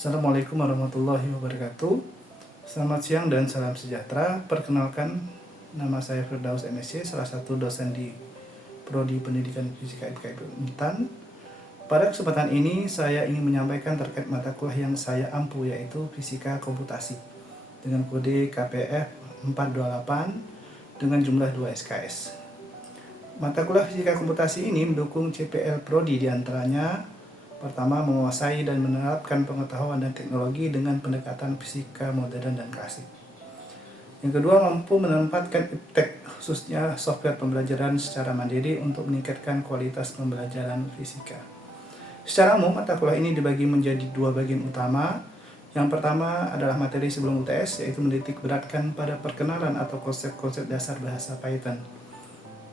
Assalamualaikum warahmatullahi wabarakatuh. Selamat siang dan salam sejahtera. Perkenalkan, nama saya Firdaus MSc, salah satu dosen di Prodi Pendidikan Fisika IPK Intan. Pada kesempatan ini saya ingin menyampaikan terkait mata kuliah yang saya ampu, yaitu Fisika Komputasi dengan kode KPF 428 dengan jumlah 2 SKS. Mata kuliah Fisika Komputasi ini mendukung CPL Prodi, diantaranya pertama, menguasai dan menerapkan pengetahuan dan teknologi dengan pendekatan fisika modern dan klasik. Yang kedua, mampu menempatkan iptek, khususnya software pembelajaran secara mandiri untuk meningkatkan kualitas pembelajaran fisika. Secara umum, mata kuliah ini dibagi menjadi dua bagian utama. Yang pertama adalah materi sebelum UTS, yaitu menitik beratkan pada perkenalan atau konsep-konsep dasar bahasa Python.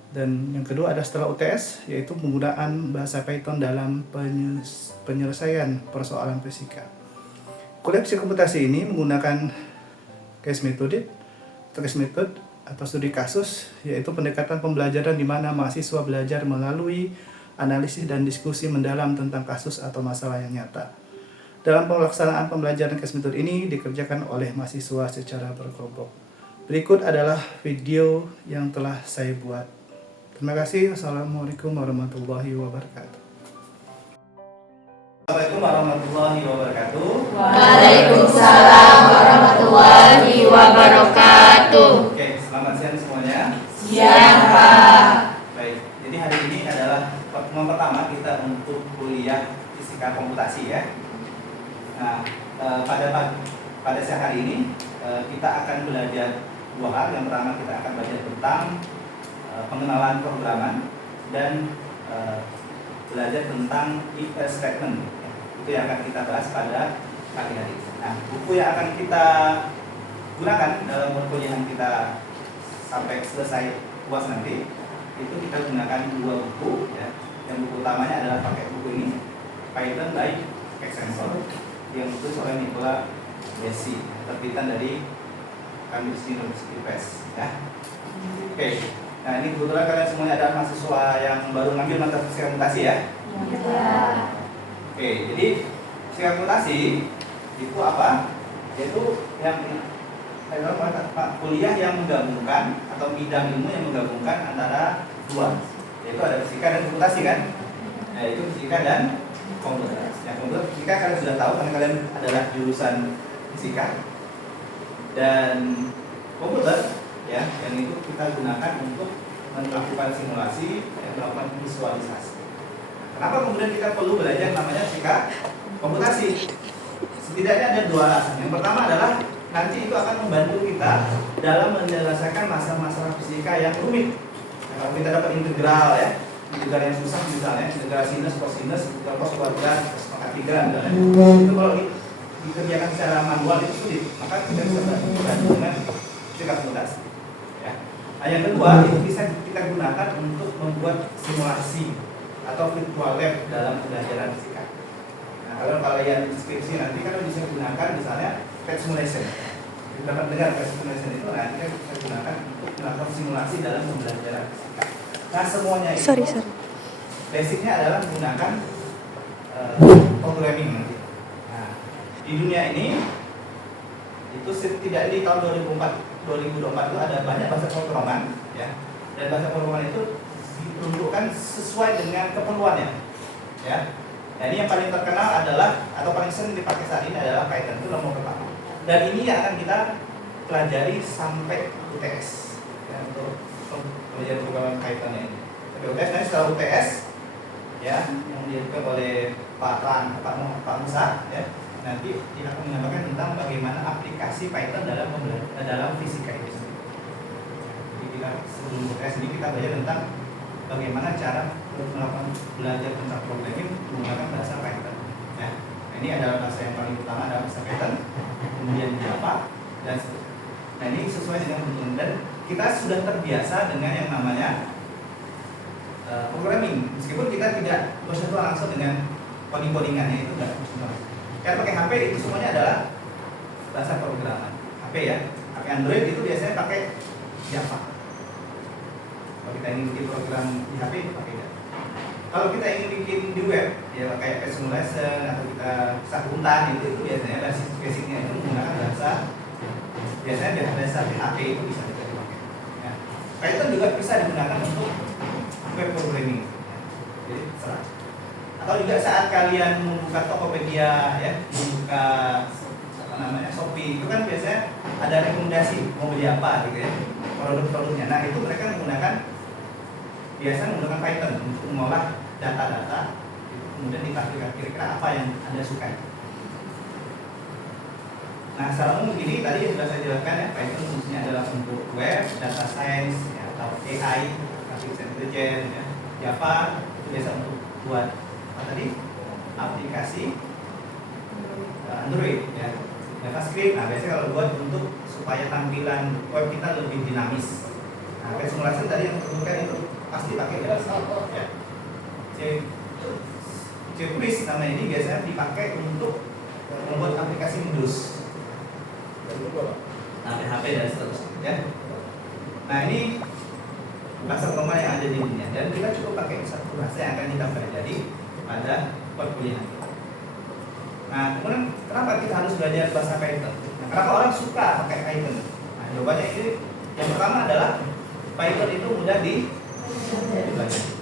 Dan yang kedua ada setelah UTS, yaitu penggunaan bahasa Python dalam penyelesaian persoalan fisika. Kuliah Fisika Komputasi ini menggunakan case method atau studi kasus, yaitu pendekatan pembelajaran di mana mahasiswa belajar melalui analisis dan diskusi mendalam tentang kasus atau masalah yang nyata. Dalam pelaksanaan pembelajaran case method ini dikerjakan oleh mahasiswa secara berkelompok. Berikut adalah video yang telah saya buat. Terima kasih. Assalamualaikum warahmatullahi wabarakatuh. Assalamualaikum warahmatullahi wabarakatuh. Waalaikumsalam warahmatullahi wabarakatuh. Oke, selamat siang semuanya. Siang, Pak. Baik, jadi hari ini adalah pertemuan pertama kita untuk kuliah Fisika Komputasi ya. Nah, pada siang hari ini kita akan belajar dua hal. Yang pertama kita akan belajar tentang pengenalan programan dan belajar tentang if statement. Itu yang akan kita bahas pada pagi hari. Nah, buku yang akan kita gunakan dalam perkuliahan kita sampai selesai UAS nanti, itu kita gunakan dua buku ya. Yang buku utamanya adalah pakai buku ini, Python by Extensor, yang ditulis oleh Nicola Bessi, terbitan dari Cambridge University Press ya. Oke. Nah, ini kebetulan kalian semuanya adalah mahasiswa yang baru ngambil mata Fisika Komputasi ya? Ya. Oke, jadi Fisika Komputasi itu apa? Yaitu yang adalah mata kuliah yang menggabungkan atau bidang ilmu yang menggabungkan antara dua, yaitu ada fisika dan komputasi kan? Nah, itu fisika dan komputer. Yang komputer fisika kalian sudah tahu karena kalian adalah jurusan fisika, dan komputer ya, yang itu kita gunakan untuk melakukan simulasi dan melakukan visualisasi. Kenapa kemudian kita perlu belajar namanya fisika komputasi? Setidaknya ada dua alasan. Yang pertama adalah nanti itu akan membantu kita dalam menyelesaikan masalah-masalah fisika yang rumit. Kalau kita dapat integral ya, integral yang susah misalnya, integral sinus, kosinus, integral cos kuadrat, pangkat 3 misalnya. Itu kalau dikerjakan secara manual itu sulit, maka kita bisa bantu dengan fisika komputasi. Nah, yang kedua itu bisa kita gunakan untuk membuat simulasi atau virtual lab dalam pembelajaran fisika. Nah, kalau kalian skripsi nanti kalian bisa gunakan misalnya PhET simulation. Kita dapat dengar PhET simulation itu nanti kita bisa gunakan untuk melakukan simulasi dalam pembelajaran fisika. Nah, semuanya itu basicnya adalah menggunakan programming nanti. Nah, di dunia ini itu setidaknya di tahun 2024 itu ada banyak bahasa pemrograman ya, dan bahasa pemrograman itu diperuntukkan sesuai dengan keperluannya ya. Nah, ini yang paling terkenal adalah atau paling sering dipakai saat ini adalah Python, itu nomor pertama, dan ini yang akan kita pelajari sampai UTS ya, untuk pelajaran pemrograman Python ini sampai UTS. Nanti setelah UTS ya, yang dilakukan oleh Pak Musa ya, nanti dia akan menyampaikan tentang bagaimana aplikasi Python dalam fisika itu sendiri. Jadi kita sebelum UTS ini kita belajar tentang bagaimana cara melakukan belajar tentang programming menggunakan bahasa Python. Ya. Nah, ini adalah bahasa yang paling utama adalah bahasa Python, kemudian Java dan seterusnya. Nah, ini sesuai dengan kebutuhan dan kita sudah terbiasa dengan yang namanya programming, meskipun kita tidak bersentuhan langsung dengan codingannya, itu tidak bersentuhan. Karena pakai HP itu semuanya adalah bahasa pemrograman. HP ya, HP Android itu biasanya pakai Java. Kalau kita ingin bikin program di HP itu pakai Java. Kalau kita ingin bikin di web, ya kayak page simulation atau kita sakuntan itu biasanya basicnya itu menggunakan bahasa biasanya bahasa PHP itu bisa kita dipakai. Ya. Python juga bisa digunakan untuk web programming. Ya. Jadi serah. Atau juga saat kalian membuka Tokopedia, ya, membuka apa namanya Shopee, itu kan biasanya ada rekomendasi mau beli apa gitu ya, produk-produknya. Nah itu mereka biasa menggunakan Python untuk mengolah data-data, kemudian ditampilkan kira-kira apa yang Anda suka. Nah secara umum begini, tadi yang sudah saya jelaskan ya, Python fungsinya adalah untuk web, data science, ya, atau AI, artificial intelligence, ya. Java itu biasa untuk buat apa tadi? Aplikasi Android, ya. JavaScript, nah biasanya kalau buat untuk supaya tampilan web kita lebih dinamis. Nah, page simulation tadi yang disebutkan itu pasti pakai JavaScript, ya. JQuery nama ini biasanya dipakai untuk membuat aplikasi Windows, nah, PHP dan seterusnya, ya. Nah ini bahasa formal yang ada di dunia dan kita cukup pakai satu bahasa yang akan kita pelajari pada perkuliahan. Nah kemudian kenapa kita harus belajar bahasa Python? Nah, kenapa orang suka pakai Python? Nah jawabannya ini yang pertama adalah Python itu mudah dipelajari.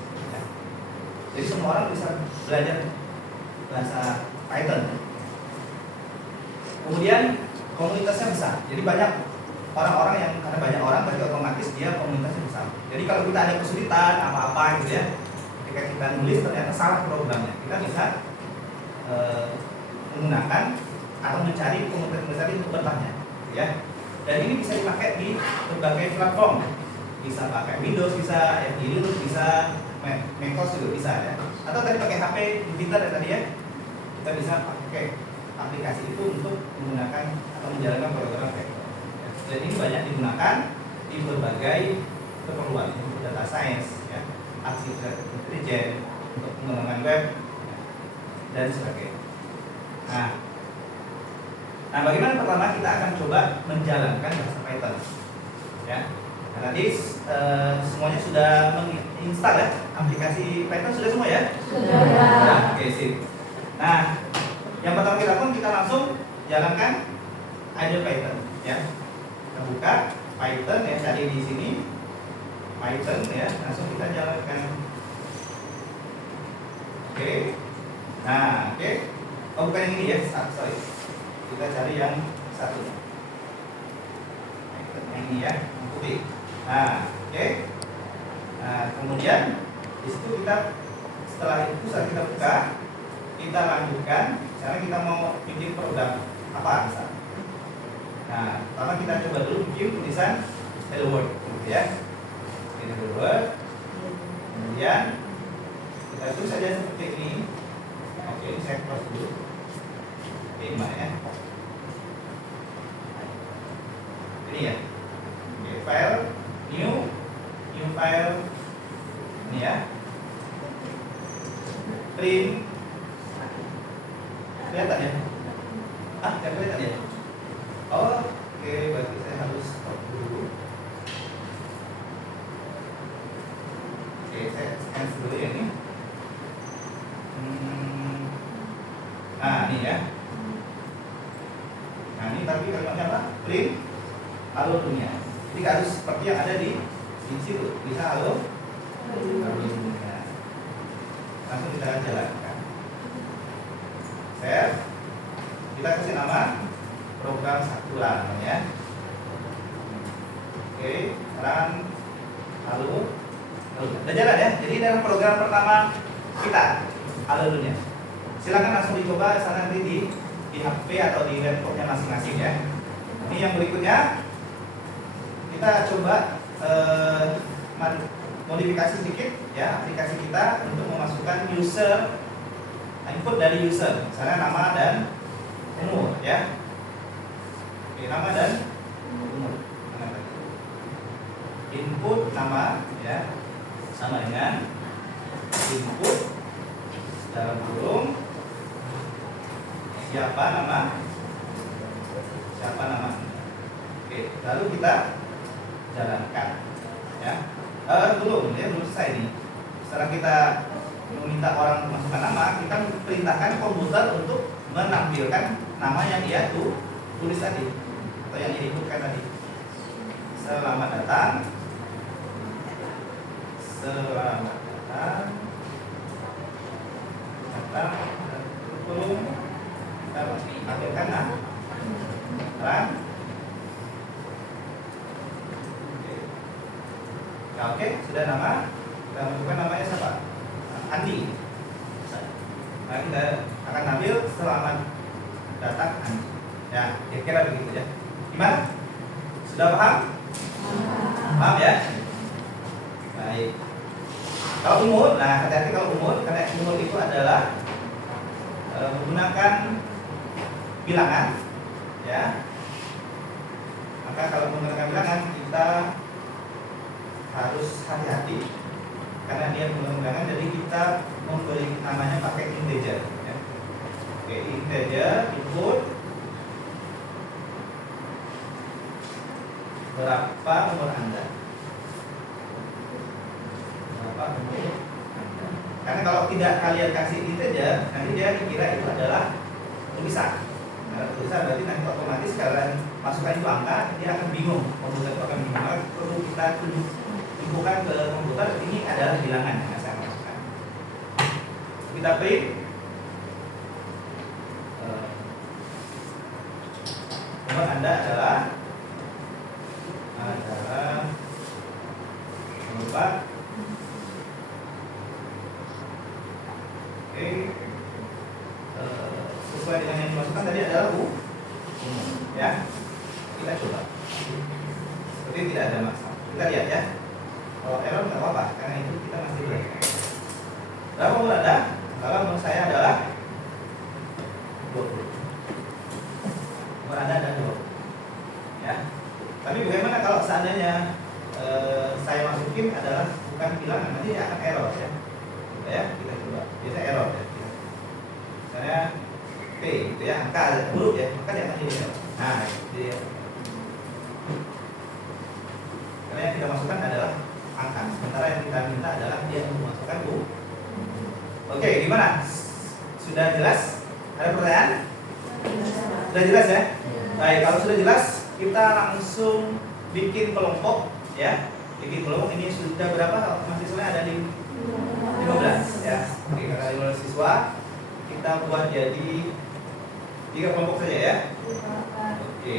Jadi semua orang bisa belajar bahasa Python. Kemudian komunitasnya besar. Jadi banyak orang-orang yang karena banyak orang berarti otomatis dia komunitasnya besar. Jadi kalau kita ada kesulitan apa-apa gitu ya, ketika kita nulis ternyata salah programnya, kita bisa menggunakan atau mencari komunitas besar untuk bertanya, ya. Dan ini bisa dipakai di berbagai platform. Bisa pakai Windows, bisa Linux, bisa macOS juga bisa ya. Atau tadi pakai HP, Jupyter ya tadi ya. Kita bisa pakai aplikasi itu untuk menggunakan atau menjalankan program Python. Dan ini banyak digunakan di berbagai keperluan untuk data science, ya, artificial intelligence, untuk pengembangan web dan sebagainya. Nah, bagaimana pertama kita akan coba menjalankan bahasa Python, ya. Nah, tadi semuanya sudah menginstal ya aplikasi Python sudah semua ya? Sudah. Nah, oke sip. Nah, yang pertama kita lakukan kita langsung jalankan idle Python, ya. Kita buka Python ya tadi di sini Python ya langsung kita jalankan. Oke. Nah, oke. Oh bukan yang ini ya, sorry. Kita cari yang satu. Python yang ini ya, yang putih. Nah, oke. Nah, kemudian di situ setelah kita buka, kita lanjutkan. Sekarang kita mau bikin program apa misalnya. Nah, pertama kita coba dulu bikin tulisan hello world, gitu ya. Bikin hello world. Kemudian kita tulis saja seperti ini. Oke, ini saya close dulu. Oke, ini mana ya? Ini ya. Oke, file new file ini ya. Print. Kelihatan ya? Tidak kelihatan ya? Oh, oke, berarti saya harus stop dulu. Oke, saya scan dulu ya ini. Nah, ini ya. Nah, ini tapi kalimatnya apa? Print halo dunia. Jadi harus seperti yang ada di situ. Bisa halo dunia. Langsung kita jalankan. Kita kasih nama program Sakura namanya. Oke, sekarang halo. Udah jalan ya. Jadi dalam program pertama kita halo dunia. Silakan langsung dicoba sana nanti di HP atau di laptopnya masing-masing ya. Ini yang berikutnya kita coba modifikasi sedikit ya aplikasi kita untuk memasukkan input dari user, misalnya nama dan umur ya. Oke, nama dan umur. Input nama ya sama dengan input dalam kurung siapa nama. Oke, lalu kita jalankan ya. Belum selesai nih. Setelah kita meminta orang memasukkan nama, kita perintahkan komputer untuk menampilkan nama yang dia tulis tadi atau yang dia inputkan tadi. Selamat datang. Selamat datang. Kurikulum. Kita tampilkan nama. Nah, oke, sudah nama. Kita masukkan namanya siapa? Andi. Nah, kita akan ambil selamat datang Andi. Ya, kira-kira begitu ya. Gimana? Sudah paham? Paham ya? Baik. Kalau umur, nah hati-hati kalau umur, karena umur itu adalah menggunakan bilangan, ya. Maka kalau menggunakan bilangan kita harus hati-hati karena dia menggunakan bilangan, jadi kita memberi namanya pakai integer. Ya. Oke, integer input berapa umur Anda? Berapa umur Anda? Karena kalau tidak kalian kasih integer, nanti dia dikira itu adalah tulisan. Nah, tulisan berarti nanti otomatis kalian masukkan itu angka, dia akan bingung. Komputer itu akan bingung. Maka perlu kita tunjukkan ke komputer ini adalah bilangan yang saya masukkan. Kita print. Umur Anda adalah berubah. Oke. Sesuai dengan yang dimasukkan tadi adalah umur, ya. Kita coba. Seperti tidak ada masalah. Kita lihat ya. Kalau error nggak apa-apa, karena itu kita masih belajar. Berapa umur Anda? Kalau umur saya adalah 20. Umur Anda adalah 20. Ya. Tapi bagaimana kalau seandainya saya masukin adalah bukan bilangan, nanti dia akan error ya. Ya, kita coba. Biasa error ya. Misalnya P gitu ya, angka ada huruf ya, maka dia akan jadi error. Nah, itu dia. Karena yang kita masukkan adalah angka, sementara yang kita minta adalah dia memasukkan U. Oke, gimana? Sudah jelas? Ada pertanyaan? Sudah jelas ya? Baik, kalau sudah jelas, kita langsung bikin kelompok ya. Bikin kelompok ini sudah berapa? Mahasiswanya ada di 15 ya. Oke, karena 15 siswa, kita buat jadi 3 kelompok saja ya. Oke.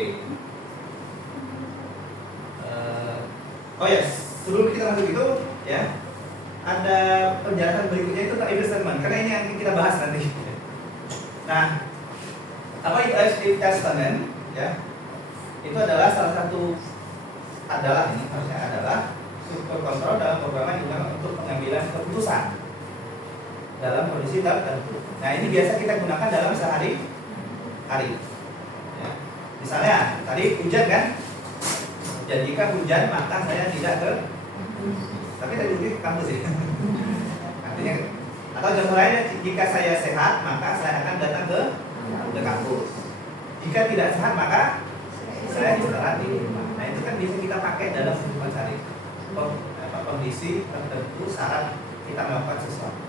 Oh yes, sebelum kita masuk itu ya, ada penjelasan berikutnya itu if statement, karena ini yang kita bahas nanti. Nah, apa itu if statement ya? Itu adalah salah satu ini harusnya adalah struktur kontrol dalam program yang digunakan untuk pengambilan keputusan dalam kondisi tertentu. Nah, ini biasa kita gunakan dalam sehari-hari. Ya. Misalnya tadi hujan kan? Dan jika hujan maka saya tidak ke, tapi tadi ke kampus ya. Artinya, atau contoh lainnya, jika saya sehat maka saya akan datang ke kampus. Jika tidak sehat maka saya istirahat di rumah. Nah, itu kan bisa kita pakai dalam kehidupan sehari. Kondisi tertentu saat kita melakukan sesuatu.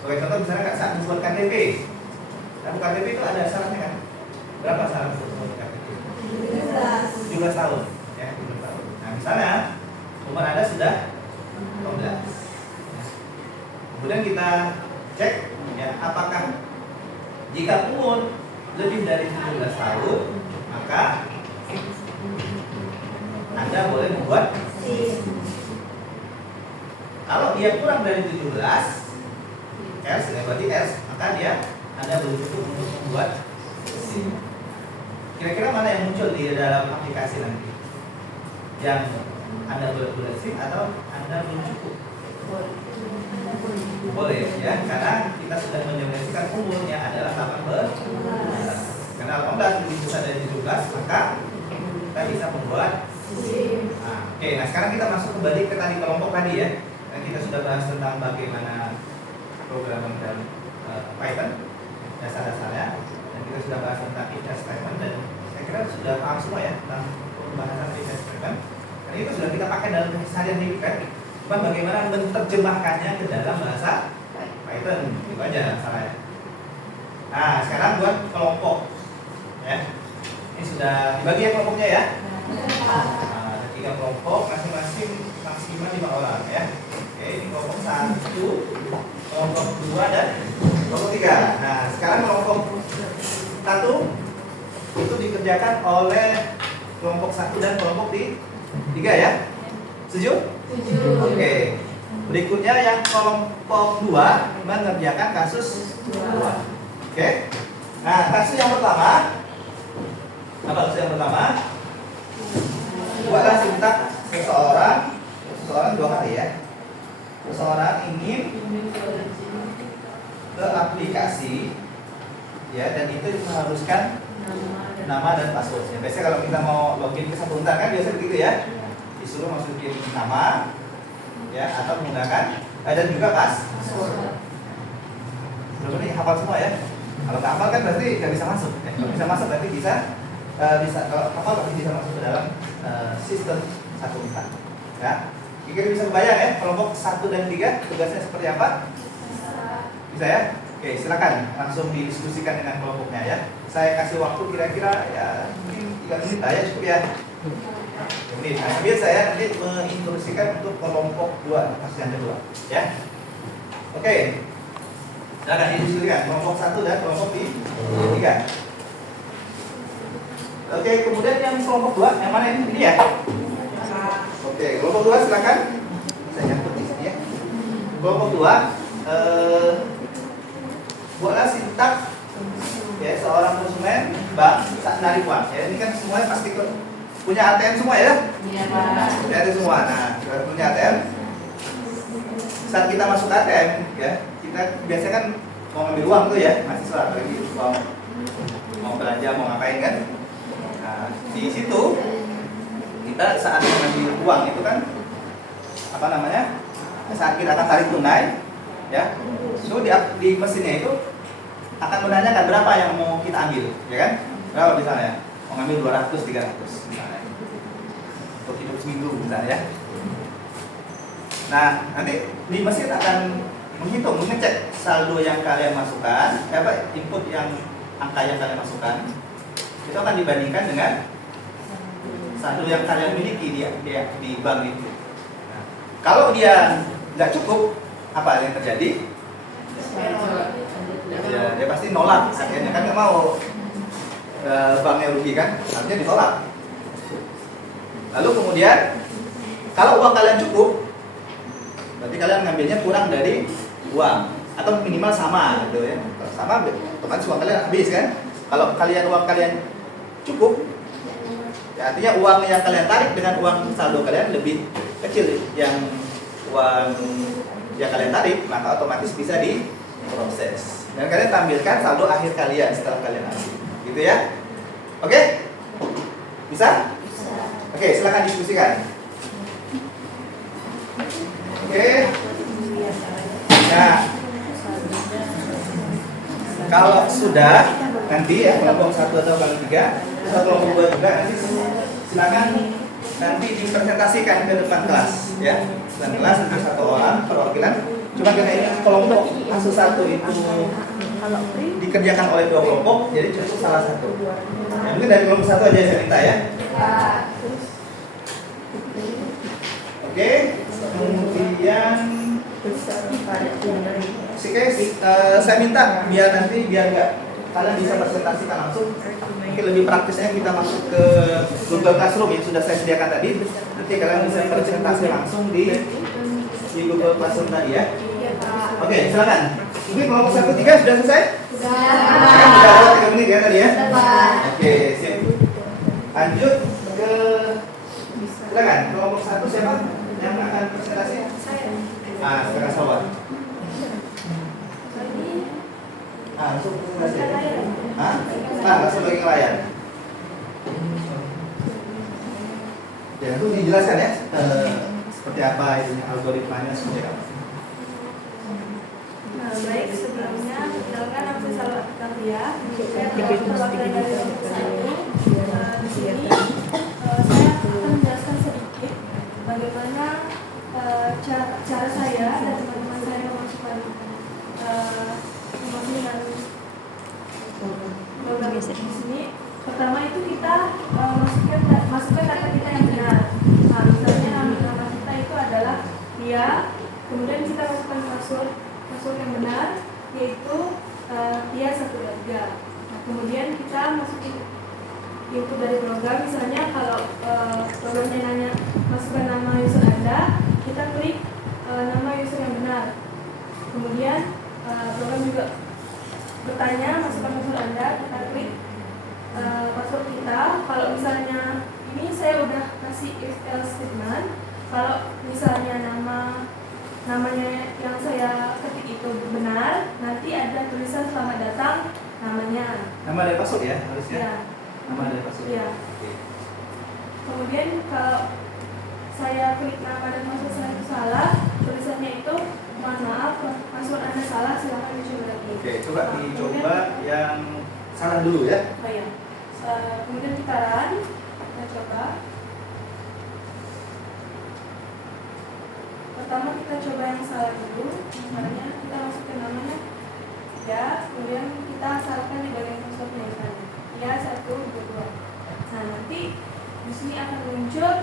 Sebagai contoh misalnya saat membuat KTP. Nah, KTP itu ada syaratnya kan? Berapa syarat untuk membuat KTP? 17 tahun. Ya, 17 tahun. Nah, misalnya umur Anda sudah 16. Kemudian kita cek ya, apakah jika umur lebih dari 17 tahun maka Anda boleh membuat SIM. Kalau dia kurang dari 17 ers, ya berarti ers, maka Anda belum cukup untuk membuat SIM. Kira-kira mana yang muncul di dalam aplikasi nanti? Yang Anda boleh buat SIM atau Anda belum cukup? Boleh ya, karena kita sudah mendefinisikan umurnya adalah 18. Karena 18 lebih besar dari 17, maka kita bisa membuat SIM. Oke, nah sekarang kita masuk kembali ke tadi kelompok tadi ya. Dan kita sudah bahas tentang bagaimana programming dan Python dasar-dasarnya, dan kita sudah bahas tentang if statement, dan saya kira sudah paham semua ya tentang pembahasan if statement. Dan itu sudah kita pakai dalam keseharian hidup kan. Cuma bagaimana menerjemahkannya ke dalam bahasa Python. pattern, itu aja salahnya. Nah, sekarang buat kelompok, ya. Ini sudah dibagi ya kelompoknya ya. Nah, 3 kelompok, masing-masing maksimal 5 orang ya. Oke, ini kelompok 1, kelompok 2 dan kelompok 3. Nah, sekarang kelompok 1 itu dikerjakan oleh kelompok 1 dan kelompok 3 ya. Setuju? Oke. Berikutnya yang kelompok 2 mengerjakan kasus 2. Oke. Nah, kasus yang pertama. Apa kasus yang pertama? Buatlah sintak seseorang 2 kali ya. Seseorang ingin ke aplikasi ya, dan itu mengharuskan nama dan passwordnya. Biasanya kalau kita mau login ke satu untar kan biasanya begitu ya, disuruh masukin nama ya, atau menggunakan dan juga password. Belum ini hafal semua ya. Kalau nggak hafal kan berarti nggak bisa masuk. Kalau bisa masuk berarti bisa kalau hafal berarti bisa masuk ke dalam sistem satu untar. Ya. Jika bisa kebayang ya, kelompok 1 dan 3 tugasnya seperti apa? Bisa ya? Oke, silakan langsung didiskusikan dengan kelompoknya ya. Saya kasih waktu kira-kira ya mungkin 3 menit ya, cukup ya. Ini nah, sambil saya nanti menginstruksikan untuk kelompok 2 kasus yang kedua ya. Oke. Silakan didiskusikan kelompok 1 dan kelompok 3. Oke, kemudian yang kelompok 2 yang mana ini ya? Oke, kelompok 2 silakan. Saya nyangkut di sini ya. Kelompok 2 buatlah sintak ya, seorang konsumen bank saat narik uang ya. Ini kan semuanya pasti punya ATM semua ya? Iya, Pak. Punya ATM semua. Nah, kalau punya ATM, saat kita masuk ATM ya, kita biasanya kan mau ngambil uang tuh ya, mahasiswa lagi mau belanja, mau ngapain kan? Nah, di situ kita saat mengambil uang itu kan apa namanya? Saat kita akan tarik tunai ya, so di mesinnya itu akan menanyakan berapa yang mau kita ambil, ya kan? Berapa misalnya? Mau ngambil 200, 300 misalnya. Untuk hidup seminggu misalnya ya. Nah, nanti di mesin akan mengecek saldo yang kalian masukkan, input yang angka yang kalian masukkan, itu akan dibandingkan dengan saldo yang kalian miliki di bank itu. Nah, kalau dia nggak cukup, apa yang terjadi? Ya, dia pasti nolak, akhirnya kan nggak mau banknya rugi kan, artinya ditolak. Lalu kemudian kalau uang kalian cukup, berarti kalian ngambilnya kurang dari uang atau minimal sama gitu ya. Kalau sama, otomatis uang kalian habis kan. Kalau uang kalian cukup, ya artinya uang yang kalian tarik dengan uang saldo kalian lebih kecil yang uang yang kalian tarik, maka otomatis bisa diproses. Dan kalian tampilkan saldo akhir kalian setelah kalian ambil, gitu ya. Oke? Bisa? Oke, silakan diskusikan. Oke. Nah, kalau sudah nanti ya kelompok 1 atau kelompok 3 atau kelompok 2 juga nanti silakan nanti dipresentasikan ke depan kelas ya. Depan kelas nanti 1 orang perwakilan. Cuma karena ini kelompok kasus 1 itu dikerjakan oleh 2 kelompok, jadi cukup salah satu. Ya, mungkin dari kelompok 1 aja saya minta ya. Oke, kemudian saya minta biar nggak kalian bisa presentasikan langsung, mungkin lebih praktisnya kita masuk ke Google Classroom yang sudah saya sediakan tadi. Nanti kalian bisa presentasi langsung di Google Classroom tadi ya. Oke, silakan. Mungkin kelompok 1, 3 sudah selesai? Sudah 3 menit ya tadi ya. Oke, sip. Lanjut ke silakan kelompok 1 siapa yang akan presentasi? Sekarang sobat. Langsung presentasi. Langsung bagi layar. Ya, itu dijelaskan ya. Seperti apa ini algoritmanya seperti apa. Baik, sebelumnya perkenalkan nama saya Salwa Tafia. Saya perwakilan dari kelompok 1. Di sini saya akan menjelaskan sedikit bagaimana cara saya dan teman-teman saya memasukkan di sini pertama itu kita masukkan kata kita yang benar. Nah, misalnya nama kita itu adalah dia, kemudian kita masukkan password yang benar, yaitu dia 123. Nah, kemudian kita masukin input dari program. Misalnya kalau programnya nanya masukkan nama user Anda, kita klik nama user yang benar. Kemudian program juga bertanya masukkan password Anda, kita klik password kita. Kalau misalnya ini saya udah kasih if else statement, kalau misalnya namanya yang saya ketik itu benar, nanti ada tulisan selamat datang namanya. Nama dari password ya harusnya. Ya. Nama dari password. Ya. Oke. Kemudian kalau saya klik nama dan password saya itu salah, tulisannya itu mohon maaf password Anda salah, silakan dicoba lagi. Oke, coba Nah, dicoba yang salah dulu ya. Oh ya. Kemudian kita run, kita coba. Pertama kita coba yang salah dulu. Misalnya kita masukkan namanya ya, kemudian kita asalkan di bagian passwordnya misalnya ya 122. Nah, nanti di sini akan muncul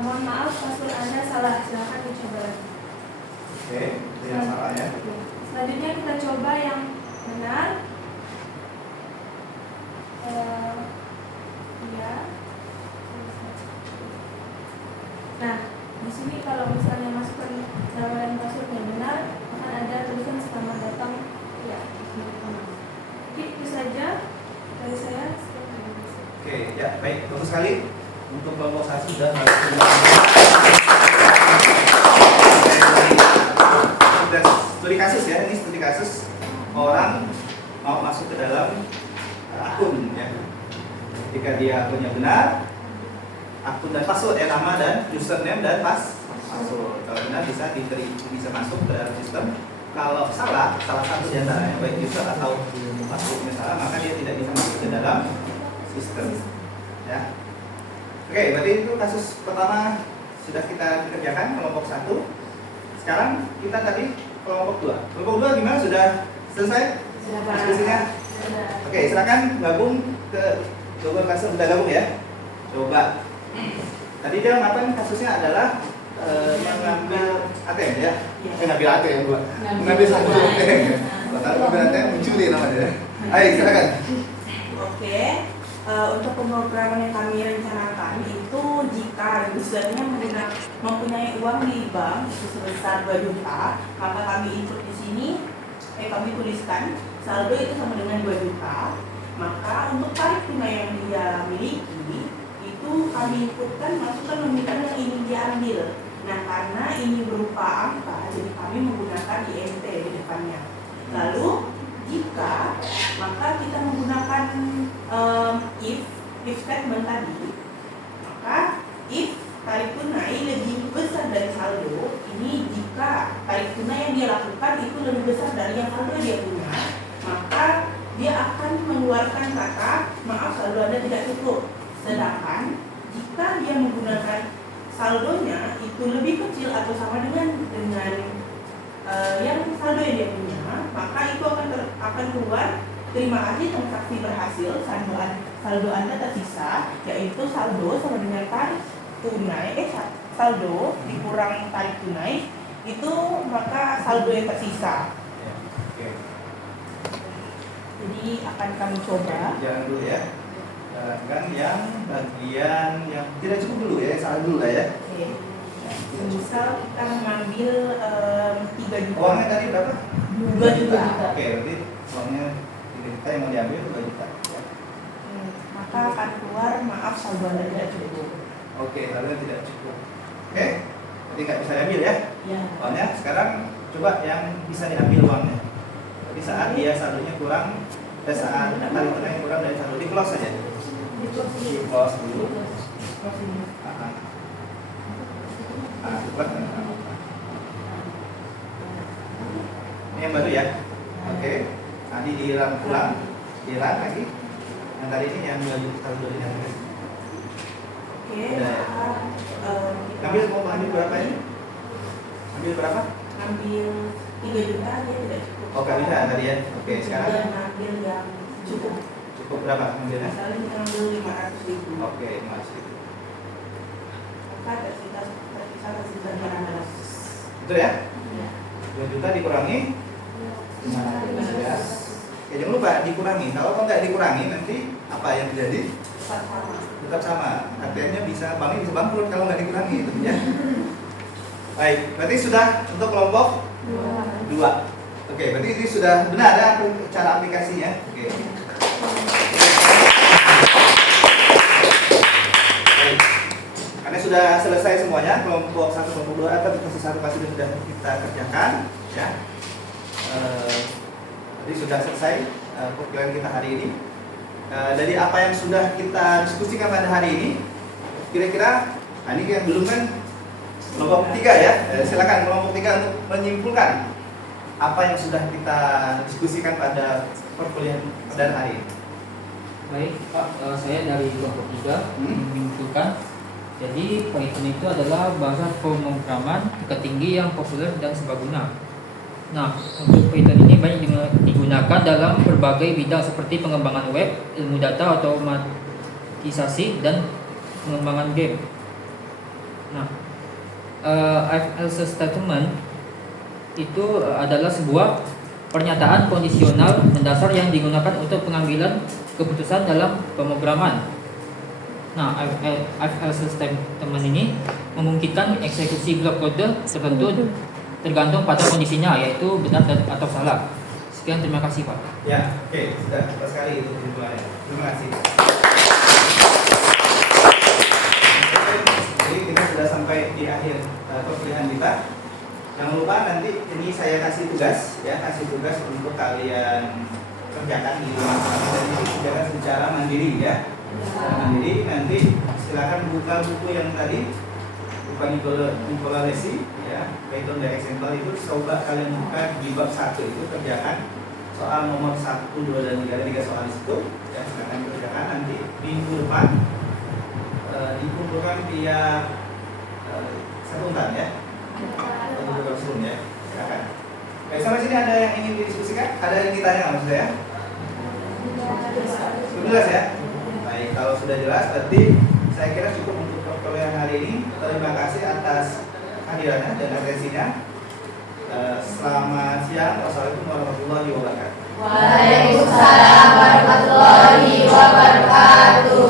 mohon maaf password Anda salah, silakan dicoba lagi. Oke, itu yang salah ya. Selanjutnya kita coba yang benar. Ya. Nah, di sini kalau misalnya masukkan nama dan password yang benar, akan ada tulisan selamat datang. Ya, oke, itu saja dari saya. Oke, ya baik, bagus sekali. Untuk kelompok 1 sudah sudah studi kasus ya, ini studi kasus orang mau masuk ke dalam akun ya. Jika dia akunnya benar, akun dan password ya, nama dan username dan password. Kalau benar bisa masuk ke dalam sistem. Kalau salah satu di antaranya baik user atau passwordnya salah, maka dia tidak bisa masuk ke dalam sistem. Ya. Oke, berarti itu kasus pertama sudah kita kerjakan kelompok 1. Sekarang kita tadi kelompok 2. Kelompok 2 gimana? Sudah selesai diskusinya? Oke, silakan gabung ke Google Classroom. Udah gabung ya? Coba. Tadi dia ngapain? Kasusnya adalah mengambil ATM ya? Ngambil ATM gua. Mengambil satu ATM. Kalau mengambil ATM mencuri namanya. Ayo silakan. Oke. Untuk pemrograman yang kami rencanakan itu jika usernya mempunyai uang di bank itu sebesar 2 juta, maka kami input di sini, kami tuliskan saldo itu sama dengan 2 juta. Maka untuk tarik tunai yang dia miliki itu kami inputkan masukkan nominal yang ingin diambil. Nah, karena ini berupa angka, jadi kami menggunakan INT di depannya. Lalu jika maka kita menggunakan if statement tadi, maka if tarik tunai lebih besar dari saldo, ini jika tarik tunai yang dia lakukan itu lebih besar dari yang saldo dia punya, maka dia akan mengeluarkan kata maaf saldo Anda tidak cukup. Sedangkan jika dia menggunakan saldonya itu lebih kecil atau sama dengan yang saldo yang dia punya, maka itu akan keluar terima kasih transaksi berhasil, saldo Anda tersisa, yaitu saldo sama dengan tarik tunai, saldo dikurang tarik tunai, itu maka saldo yang tersisa. Jadi akan kami coba. Jangan dulu ya. Kan yang bagian yang tidak cukup dulu ya, salah dulu lah ya. Oke. Misal kita mengambil 3 juta. Uangnya tadi berapa? 2 juta. Oke, berarti uangnya 3 juta yang mau diambil 2 juta. Maka akan keluar maaf saldo Anda tidak cukup. Oke, saldo tidak cukup. Oke, berarti nggak bisa diambil ya? Ya. Uangnya sekarang coba yang bisa diambil uangnya. Tapi saat dia saldonya kurang, saat tarik tunai kurang dari saldo, di close saja. Di close dulu. Ini yang baru ya. Oke. Nanti di-run ulang, di-run lagi. Yang tadi ini yang 2 juta saldo diambil. Oke. Ambil mau ambil berapa ini? Ambil berapa? Ambil 3 juta dia tidak cukup. Oh, nggak bisa tadi ya. Oke, sekarang ambil yang cukup. Berapa ambilnya? Misalnya kita ambil 500.000. Oke, masih. Maka tersisa 916. Betul ya? Ya. 2 juta dikurangi 500. Ya, jangan lupa dikurangi. Kalau nggak dikurangi nanti apa yang terjadi? Tetap sama. Tetap sama. Artinya banknya bisa bangkrut kalau nggak dikurangi itu ya. Baik, berarti sudah untuk kelompok 2. Oke, berarti ini sudah benar ya cara aplikasinya. Oke. Baik. Karena sudah selesai semuanya kelompok 1, kelompok 2 atau kasih 1 kasih sudah kita kerjakan ya. Jadi sudah selesai perkuliahan kita hari ini. Dari apa yang sudah kita diskusikan pada hari ini, kira-kira ini yang belum kan kelompok 3 ya. Silakan kelompok 3 untuk menyimpulkan apa yang sudah kita diskusikan pada perkuliahan pada hari ini. Baik, Pak, saya dari kelompok 3 menyimpulkan. Jadi Python itu adalah bahasa pemrograman tingkat tinggi yang populer dan serbaguna. Nah, untuk Python ini banyak digunakan dalam berbagai bidang seperti pengembangan web, ilmu data, otomatisasi, dan pengembangan game. Nah, if else statement itu adalah sebuah pernyataan kondisional mendasar yang digunakan untuk pengambilan keputusan dalam pemrograman. Nah, if else statement ini memungkinkan eksekusi blok kode tertentu tergantung pada kondisinya, yaitu benar dan atau salah. Sekian, terima kasih Pak. Ya, oke, sudah tepat sekali itu kesimpulannya. Terima kasih. Jadi kita sudah sampai di akhir perkuliahan kita. Jangan lupa nanti ini saya kasih tugas ya, kasih tugas untuk kalian kerjakan di rumah. Dan ini kerjakan secara mandiri ya. Secara mandiri, nanti silakan buka buku yang tadi, buku Nicola Resi ya, Python dari example itu coba kalian buka di bab 1 itu kerjakan soal nomor 1, 2, dan 3, ada 3 soal di situ ya, silakan kerjakan nanti minggu depan dikumpulkan via satuan ya. Ya, silakan. Baik, sampai sini ada yang ingin didiskusikan? Ada yang ditanya nggak maksudnya? Sudah jelas ya? Baik, kalau sudah jelas berarti saya kira cukup untuk perkuliahan hari ini. Terima kasih atas hadirannya dan atensinya. Selamat siang. Wassalamualaikum warahmatullahi wabarakatuh. Waalaikumsalam warahmatullahi wabarakatuh.